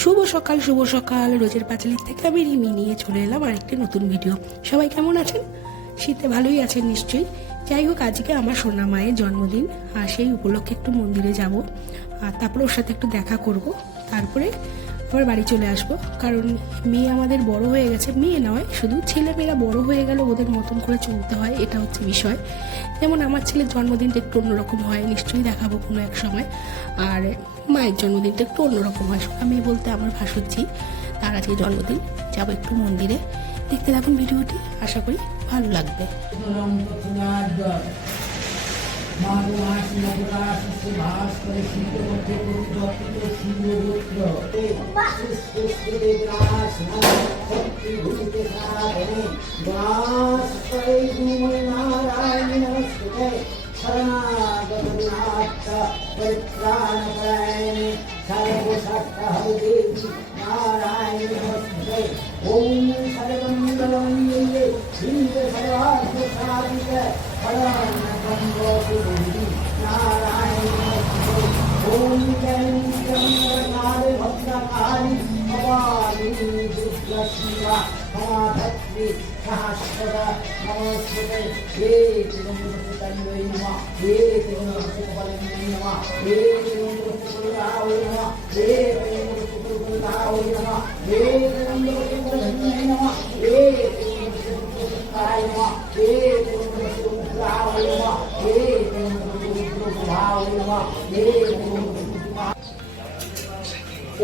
শুভ সকাল রোজের পাঁচালির থেকে আমি রিমি নিয়ে চলে এলাম আরেকটি নতুন ভিডিও। সবাই কেমন আছেন? শীতে ভালোই আছেন নিশ্চয়ই। যাই হোক, আজকে আমার সোনা মায়ের জন্মদিন, আর সেই উপলক্ষে একটু মন্দিরে যাব, আর তারপরে ওর সাথে একটু দেখা করব, তারপরে আবার বাড়ি চলে আসব। কারণ মেয়ে আমাদের বড় হয়ে গেছে, মেয়ে নয় শুধু ছেলেমেয়েরা বড় হয়ে গেল, ওদের মতন করে চলতে হয়, এটা হচ্ছে বিষয়। যেমন আমার ছেলের জন্মদিনটা একটু অন্যরকম হয়, নিশ্চয়ই দেখাবো কোনো এক সময়। আর মায়ের জন্মদিনটা একটু অন্যরকম হয়। আমি বলতে আমার ভাসুরজি, তার আজকে জন্মদিন, যাবো একটু মন্দিরে। দেখতে থাকুন ভিডিওটি, আশা করি ভালো লাগবে।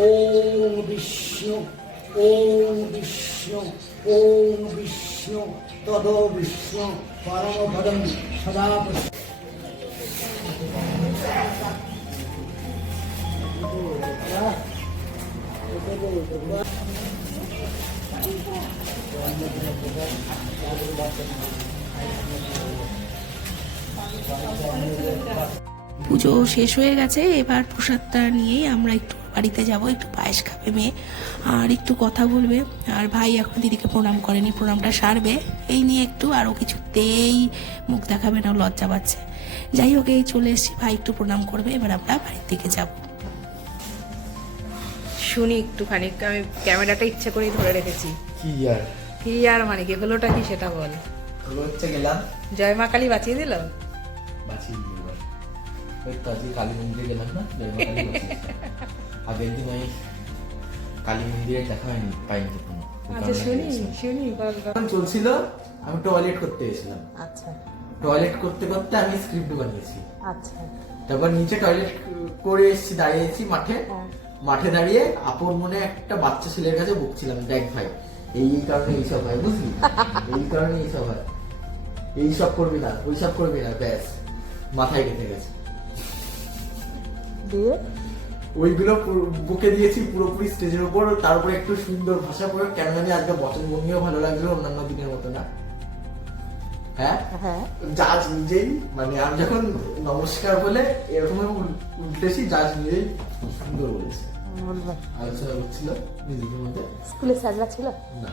ओम विष्णु ओम विष्णु ओम विष्णु तदो विष्णु परम पदम सदा পুজো শেষ হয়ে গেছে, এবার প্রসাদটা নিয়েই আমরা একটু বাড়িতে যাব, একটু পায়েস খাবে মেয়ে, আর একটু কথা বলবে। আর ভাই এখন দিদিকে প্রণাম করেনি, প্রণামটা সারবে, এই নিয়ে একটু, আরও কিছুতেই মুখ দেখাবে না, লজ্জা পাচ্ছে। যাই হোক, এই চলে এসেছি, ভাই একটু প্রণাম করবে, এবার আমরা বাড়ির দিকে যাব। শুনি একটুখানি, আমি ক্যামেরাটা ইচ্ছে করেই ধরে রেখেছি। কি আর মানে কি হলোটা কি সেটা বল। হলো হচ্ছে গেলাম জয় মা কালী বাঁচিয়ে দিল। বাঁচিয়ে দিল ওই তো আজকে কালী মন্দিরে গেলাম না, জয় মা কালী বাঁচিয়েছে। আগের দিন ওই কালী মন্দিরে দেখা হয়নি, পাইনি তো কোনো। আচ্ছা শুনি বল। যখন চলছিল আমি টয়লেট করতে গেছিলাম, আচ্ছা টয়লেট করতে করতে আমি স্ক্রিপ্ট বানিয়েছি। আচ্ছা তারপর নিচে টয়লেট করে এসেছি, দাঁড়িয়েছি মাঠে, মাঠে দাঁড়িয়ে আপন মনে একটা বাচ্চা ছেলের কাছে বকছিলাম, দেখ ভাই এই কারণে এইসব হয়, বুঝলি, এই কারণে এইসব হয়, এইসব করবি না, ওইসব করবি না, ব্যাস মাথায় গেঁথে গেছে। দিয়ে ওইগুলো বুকে দিয়েছি পুরোপুরি স্টেজের উপর, তারপরে একটু সুন্দর ভাষা প্রয়োগ, কেন জানি আজকে বচন ভঙ্গিও ভালো লাগলো, অন্যান্য দিনের মতো না। হ্যাঁ হ্যাঁ জাজ নিজেই, মানে আমি যখন নমস্কার বলে এরকম উল্টেছি, জাজ নিজেই সুন্দর বলেছে, আলোচনা করছিল নিজেদের মধ্যে। স্কুলে স্যাররা ছিল না,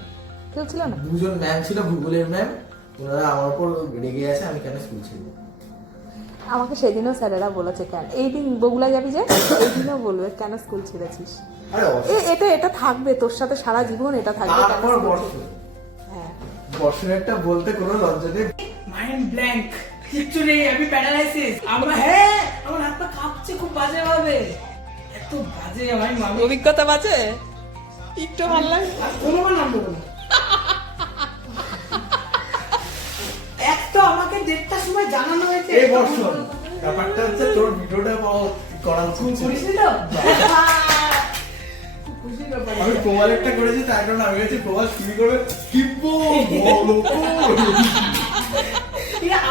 কেউ ছিল না? দুজন ম্যাম ছিল, ভূগোলের ম্যাম, ওনারা আমার উপর রেগে আছে আমি কেন স্কুল ছিল। আমাকে সেদিনও স্যারেরা বলেছে, কেন এই দিন বগুলা যাবি যে, এই দিনও বলবে কেন স্কুল ছেড়েছিস। আরে এটা থাকবে তোর সাথে সারা জীবন, এটা থাকবে। তারপর বর্ষণ, হ্যাঁ বর্ষণেরটা বলতে কোনো লজ্জা নেই। মাইন্ড ব্ল্যাঙ্ক, কিচ্ছু নেই, আমি প্যারালাইসিস। আমরা হ্যাঁ, আমার হাত পা কাঁপছে খুব বাজে ভাবে, এত বাজে আমার মামি। অভিজ্ঞতা বাজে একটু ভালো লাগে। কোনোবার নাম দেবো না। এক তো আমাকে 1:30টার সময় জানানো হয়েছে। এই বর্ষণ ব্যাপারটা হচ্ছে তোর ভিডিওটা করা উচিত ছিল। করিসনি তো? খুব খুশির ব্যাপার। আমি প্রবালেরটা করেছি, তার কারণে আমি গেছি প্রবাল শুরু করবে কিব্বো বলো তো।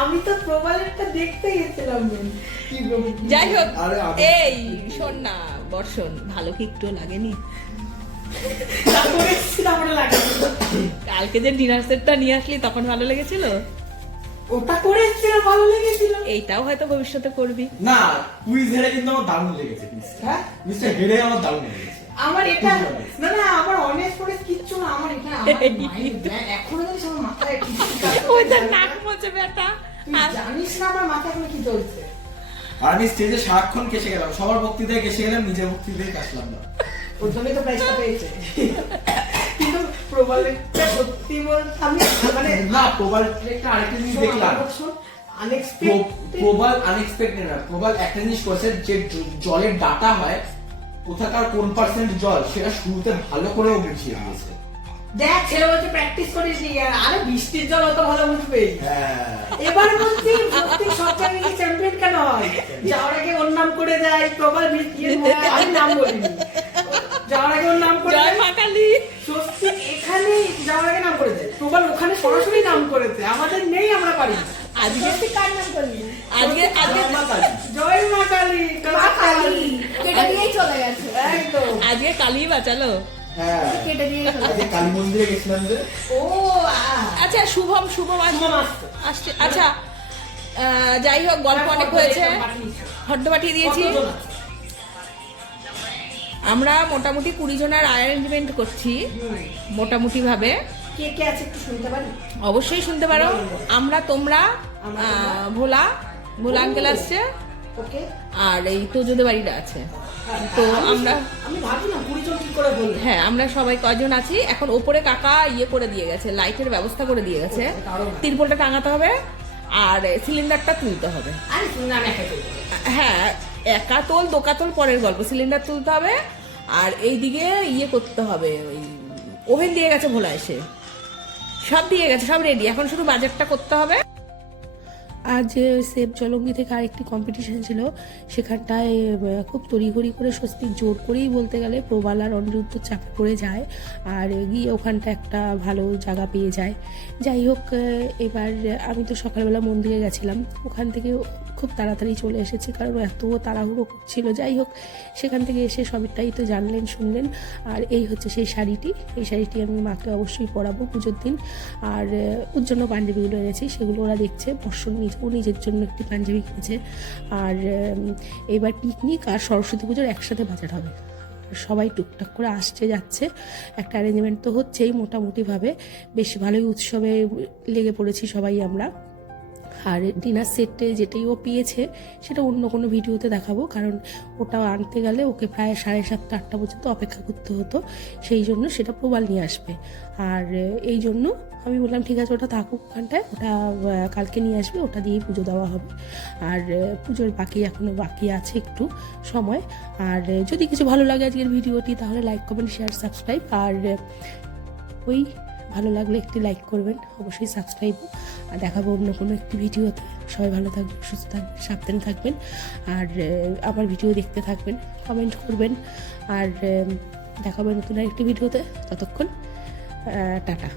আমি তো প্রবালেরটা দেখতে গেছিলাম। যাই হোক, আরে এই শোন না বর্ষণ, ভালো কি একটু লাগেনি? তারপরে সিনেমাটা লাগে। কালকে যে ডিনার সেটটা নিয়ে আসলি তখন ভালো লেগেছিল? ওটা করে এসেছিল, ভালো লেগেছিল। এইটাও হয়তো ভবিষ্যতে করবি। না, কুইজ হেরে কিন্তু আমার দারুণ লেগেছে। হ্যাঁ মিস্টার হেরে আমার দারুণ লেগেছে। আমার এটা না না আমার অনেস্ট ফরেস্ট কিচ্ছু না, আমার এটা আমার মাইন্ড এখনো জানিস আমার মাথায় ওই তো নাক মোচে বেটা, তুই জানিস না আমার মাথায় এখন কি চলছে। আর আমি স্টেজে সারাক্ষণ কেসে গেলাম, সবার বক্তৃতায় কেসে গেলাম, নিজের বক্তৃতায় কাশলাম না। ওর জন্যই তো প্রাইজটা পেয়েছে। কিন্তু প্রবালটা সত্যি বলতে আমি মানে না, প্রবাল একটা আরেকটা জিনিস দেখলাম, প্রবাল আনএক্সপেক্টেড না, প্রবাল একটা জিনিস করছে, যে জলের ডাটা হয় কোথাকার কোন পার্সেন্ট জল সেটা শুরুতে ভালো করেও বুঝিয়ে দিয়েছে। দেখ ছেলে বলছে প্র্যাকটিস করিস নি, আরে বৃষ্টির জল অত ভালো বুঝবে। হ্যাঁ, এবার বলছি সত্যি সব জায়গায় চ্যাম্পিয়ন কেন হয়? যাওয়ার আগে ওর নাম করে দেয়, প্রবাল আমি নাম বলিনি, যাওয়ার আগে ওর নাম করে জয় দেয়। মা কালী। সত্যি এখানে যাওয়ার আগে নাম করে দেয়, প্রবাল ওখানে সরাসরি নাম করেছে, আমাদের নেই, আমরা পারি না। আজকে কার নাম করলি? আজকে জয় মা কালী, মা কালী কেটে দিয়েই চলে গেছে। একদম। আজকে কালী বাঁচালো। হ্যাঁ, কেটে দিয়ে আজকে কালী মন্দিরে গেছিলাম যে, ও আচ্ছা শুভম শুভম আসবে। আসছে। আসছে। আচ্ছা যাই হোক, গল্প অনেক হয়েছে, ফটো পাঠিয়ে দিয়েছি। কতজন আছে? আমরা মোটামুটি 20 জনের অ্যারেঞ্জমেন্ট করছি মোটামুটি ভাবে। কে কে আছে একটু শুনতে পারি? অবশ্যই শুনতে পারো। আমরা, তোমরা, ভোলা আঙ্কেল আসছে, ওকে। আর এই তোজোদের বাড়িটা আছে। তো আমি ভাবি না 20 জন কি করে বলবো। হ্যাঁ, আমরা সবাই কয়জন আছি। এখন ওপরে কাকা ইয়ে করে দিয়ে গেছে, লাইটের ব্যবস্থা করে দিয়ে গেছে, তিরপলটা টাঙাতে হবে আর সিলিন্ডারটা তুলতে হবে। আরে শুন না, আমি একা চলবো। হ্যাঁ, একা তোল দোকা তোল পরের গল্প, সিলিন্ডার তুলতে হবে আর এইদিকে ইয়ে করতে হবে, ওই ওভেন দিয়ে গেছে ভোলা এসে, সব দিয়ে গেছে, সব রেডি, এখন শুধু বাজারটা করতে হবে। আজ সেফ জলঙ্গি থেকে আরেকটি কম্পিটিশন ছিল, সেখানটায় খুব তড়িঘড়ি করে স্বস্তিক জোর করেই বলতে গেলে প্রবাল আর অনিরুদ্ধ চাপে পড়ে যায় আর গিয়ে ওখানটা একটা ভালো জায়গা পেয়ে যায়। যাই হোক, এবার আমি তো সকালবেলা মন্দিরে গেছিলাম, ওখান থেকে খুব তাড়াতাড়ি চলে এসেছি কারণ এত তাড়াহুড়ো করছিল। যাই হোক, সেখান থেকে এসে সবটাই তো জানলেন শুনলেন। আর এই হচ্ছে সেই শাড়িটি, এই শাড়িটি আমি মাকে অবশ্যই পরাবো পুজোর দিন। আর ওর জন্য পাঞ্জাবিগুলো এনেছি, সেগুলো ওরা দেখছে। বর্ষণ নিজের জন্য একটি পাঞ্জাবি কিনেছে। আর এবার পিকনিক আর সরস্বতী পুজোর একসাথে বাজার হবে, সবাই টুকটাক করে আসছে যাচ্ছে, একটা অ্যারেঞ্জমেন্ট তো হচ্ছেই মোটামুটিভাবে। বেশ ভালোই উৎসবে লেগে পড়েছি সবাই আমরা। আর ডিনার সেটে যেটাই ও পেয়েছে সেটা অন্য কোনো ভিডিওতে দেখাবো, কারণ ওটা আনতে গেলে ওকে প্রায় 7:30-8টা পর্যন্ত অপেক্ষা করতে হতো, সেই জন্য সেটা প্রবাল নিয়ে আসবে। আর এই জন্য আমি বললাম ঠিক আছে ওটা থাকুক ওখানটায়, ওটা কালকে নিয়ে আসবে, ওটা দিয়েই পুজো দেওয়া হবে। আর পুজোর এখনও বাকি আছে একটু সময়। আর যদি কিছু ভালো লাগে আজকের ভিডিওটি তাহলে লাইক কমেন্ট শেয়ার সাবস্ক্রাইব, আর ওই ভালো লাগলে একটি লাইক করবেন, অবশ্যই সাবস্ক্রাইবও। আর দেখাবো অন্য কোনো একটি ভিডিওতে। সবাই ভালো থাকবেন, সুস্থ থাকবেন, সাবধানে থাকবেন, আর আমার ভিডিও দেখতে থাকবেন, কমেন্ট করবেন। আর দেখাবো নতুন আরেকটি ভিডিওতে। ততক্ষণ টাটা।